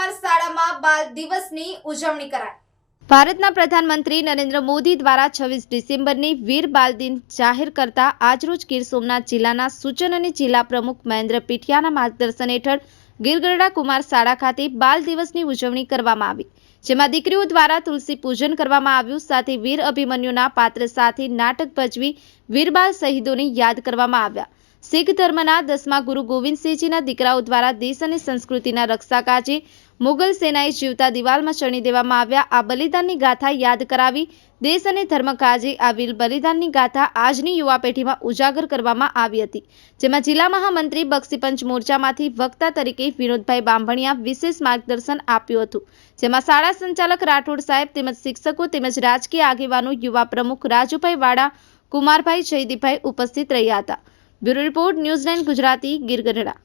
કુમાર શાળામાં દિવસની ઉજવણી કરાઈ. ભારતના પ્રધાનમંત્રી નરેન્દ્ર મોદી દ્વારા છવ્વીસ ડિસેમ્બરની વીર બાલ દિન જાહેર કરતા આજરોજ ગીર સોમનાથ જિલ્લાના સૂચન અને જિલ્લા પ્રમુખ મહેન્દ્ર પીઠિયાના માર્ગદર્શન હેઠળ ગીરગરડા કુમાર શાળા ખાતે બાલ દિવસની ઉજવણી કરવામાં આવી. જેમાં દીકરીઓ દ્વારા તુલસી પૂજન કરવામાં આવ્યું, સાથે વીર અભિમન્યુના પાત્ર સાથે નાટક ભજવી વીરબાલ શહીદોને યાદ કરવામાં આવ્યા. શીખ ધર્મના દસમા ગુરુ ગોવિંદસિંહજીના દીકરાઓ દ્વારા દેશ અને સંસ્કૃતિના રક્ષા કાજે મુગલ સેનાએ જીવતા દિવાલમાં ચણી દેવામાં આવ્યા. આ બલિદાનની ગાથા યાદ કરાવી દેશ અને ધર્મ કાજે આવેલ બલિદાનની ગાથા આજની યુવા પેઢીમાં ઉજાગર કરવામાં આવી હતી. જેમાં જિલ્લા મહામંત્રી બક્ષીપંચ મોરચામાંથી વક્તા તરીકે વિનોદભાઈ બાંભણિયા વિશેષ માર્ગદર્શન આપ્યું હતું. જેમાં શાળા સંચાલક રાઠોડ સાહેબ તેમજ શિક્ષકો તેમજ રાજકીય આગેવાનો યુવા પ્રમુખ રાજુભાઈ વાડા, કુમારભાઈ જયદીપભાઈ ઉપસ્થિત રહ્યા હતા. Bureau report news Gujarati Gir Gadhada.